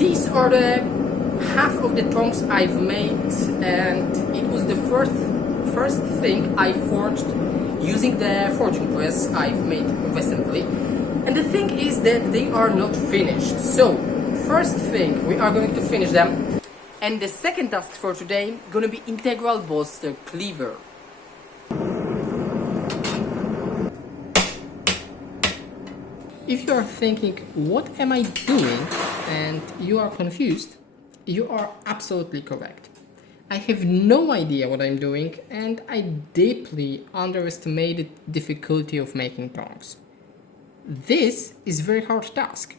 These are the half of the tongs I've made, and it was the first thing I forged using the forging press I've made recently. And the thing is that they are not finished. So first thing, we are going to finish them. And the second task for today gonna be integral bolster cleaver. If you are thinking, what am I doing? And you are confused, you are absolutely correct. I have no idea what I'm doing, and I deeply underestimated the difficulty of making tongs. This is a very hard task.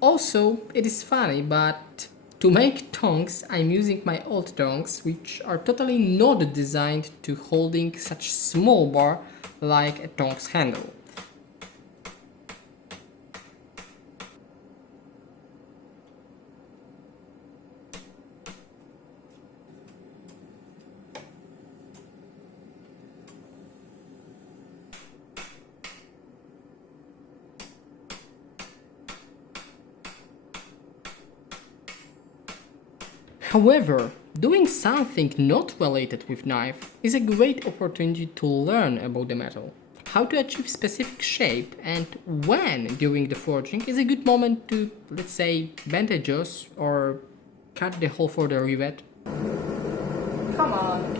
Also, it is funny, but to make tongs, I'm using my old tongs, which are totally not designed to holding such small bar like a tongs handle. However, doing something not related with knife is a great opportunity to learn about the metal, how to achieve specific shape, and when during the forging is a good moment to, let's say, bend a jaws or cut the hole for the rivet. Come on,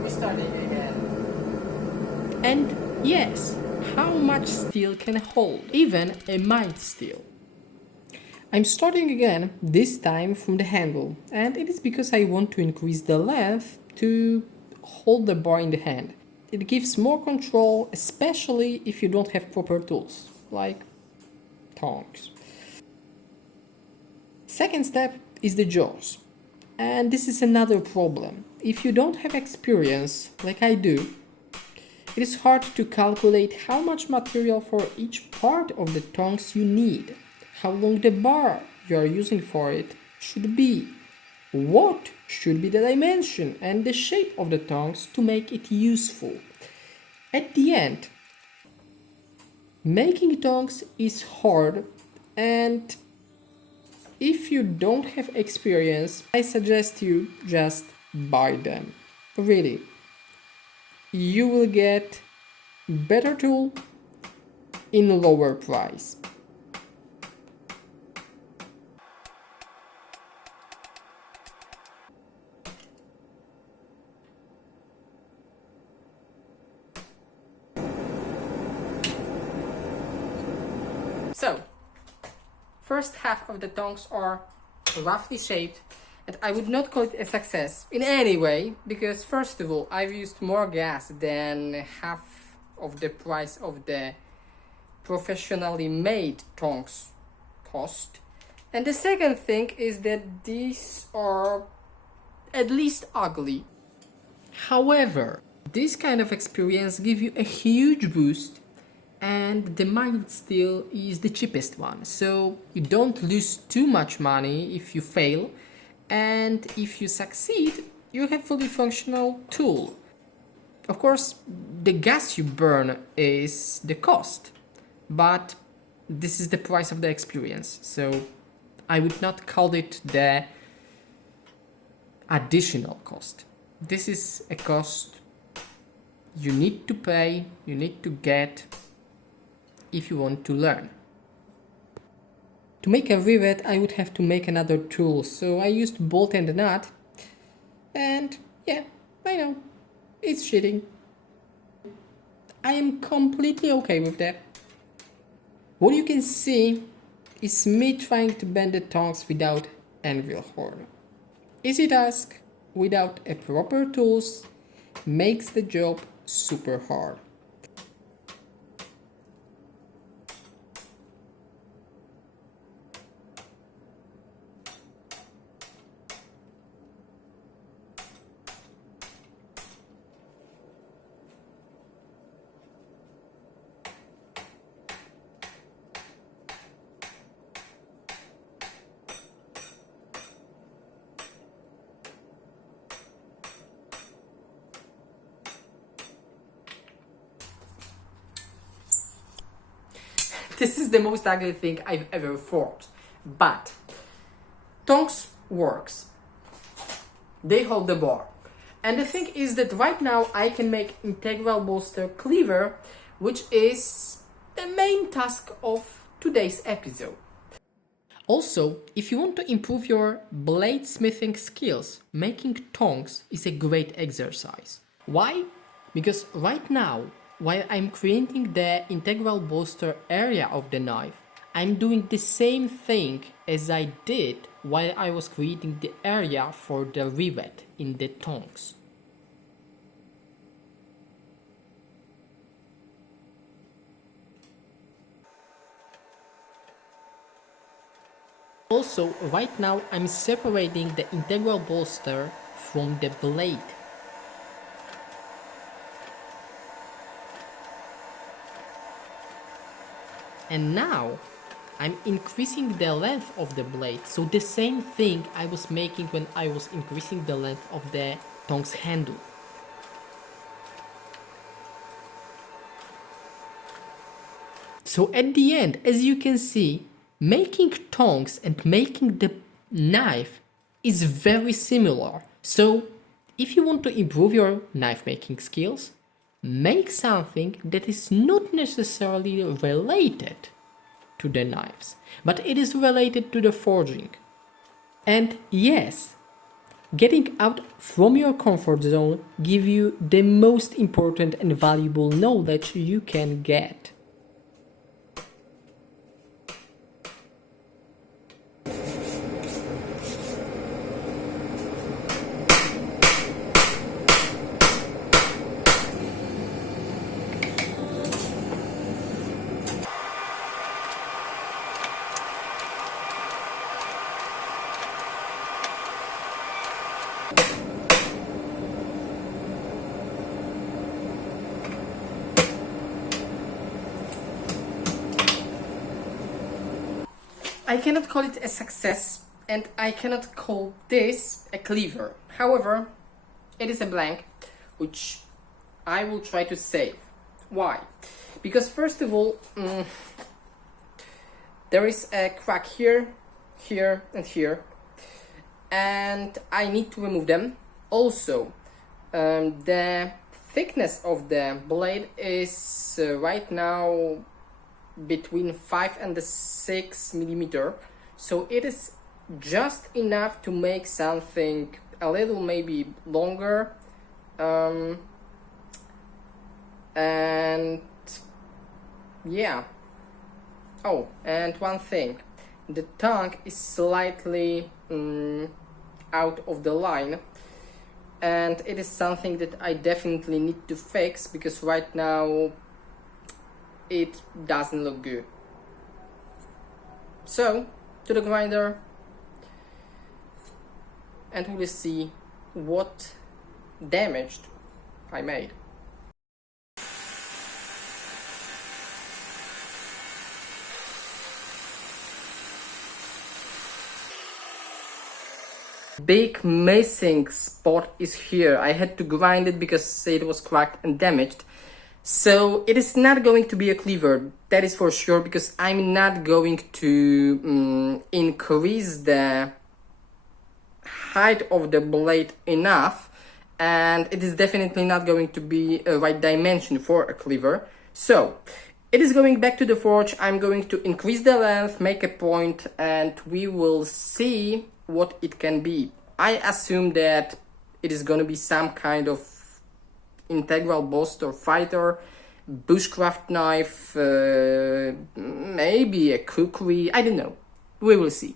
we're starting again. And yes, how much steel can hold? Even a mild steel. I'm starting again, this time from the handle, and it is because I want to increase the length to hold the bar in the hand. It gives more control, especially if you don't have proper tools, like tongs. Second step is the jaws. And this is another problem. If you don't have experience, like I do, it is hard to calculate how much material for each part of the tongs you need. How long the bar you are using for it should be, what should be the dimension and the shape of the tongs to make it useful. At the end, making tongs is hard, and if you don't have experience, I suggest you just buy them. Really, you will get better tool in lower price. So, first half of the tongs are roughly shaped, and I would not call it a success in any way, because first of all, I've used more gas than half of the price of the professionally made tongs cost. And the second thing is that these are at least ugly. However, this kind of experience gives you a huge boost, and the mild steel is the cheapest one, so you don't lose too much money if you fail, and if you succeed, you have fully functional tool. Of course, the gas you burn is the cost, but this is the price of the experience, so I would not call it the additional cost. This is a cost you need to pay, you need to get if you want to learn. To make a rivet, I would have to make another tool, so I used bolt and nut, and yeah, I know, it's cheating. I am completely okay with that. What you can see is me trying to bend the tongs without anvil horn. Easy task, without a proper tools, makes the job super hard. This is the most ugly thing I've ever forged. But tongs works. They hold the bar. And the thing is that right now I can make integral bolster cleaver, which is the main task of today's episode. Also, if you want to improve your bladesmithing skills, making tongs is a great exercise. Why? Because right now, while I'm creating the integral bolster area of the knife, I'm doing the same thing as I did while I was creating the area for the rivet in the tongs. Also, right now I'm separating the integral bolster from the blade. And now I'm increasing the length of the blade, so the same thing I was making when I was increasing the length of the tongs handle. So at the end, as you can see, making tongs and making the knife is very similar. So if you want to improve your knife making skills, make something that is not necessarily related to the knives, but it is related to the forging. And yes, getting out from your comfort zone gives you the most important and valuable knowledge you can get. I cannot call it a success, and I cannot call this a cleaver. However, it is a blank, which I will try to save. Why? Because first of all, there is a crack here, here, and here, and I need to remove them. Also, the thickness of the blade is right now between 5 and 6 millimeter, so it is just enough to make something a little maybe longer, and yeah. Oh, and one thing, the tongue is slightly out of the line, and it is something that I definitely need to fix, because right now it doesn't look good. So, to the grinder, and we will see what damage I made. Big missing spot is here. I had to grind it because it was cracked and damaged. So it is not going to be a cleaver, that is for sure, because I'm not going to increase the height of the blade enough, and it is definitely not going to be a right dimension for a cleaver. So it is going back to the forge. I'm going to increase the length, make a point, and we will see what it can be. I assume that it is going to be some kind of integral bolster fighter, bushcraft knife, maybe a kukri, I don't know. We will see.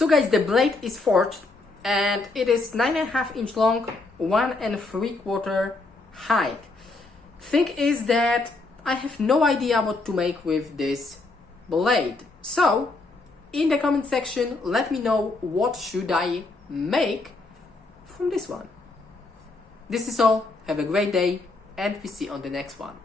So guys, the blade is forged and it is 9.5 inch long, 1 3/4 height. Thing is that I have no idea what to make with this blade. So in the comment section, let me know what should I make from this one. This is all. Have a great day and we see you on the next one.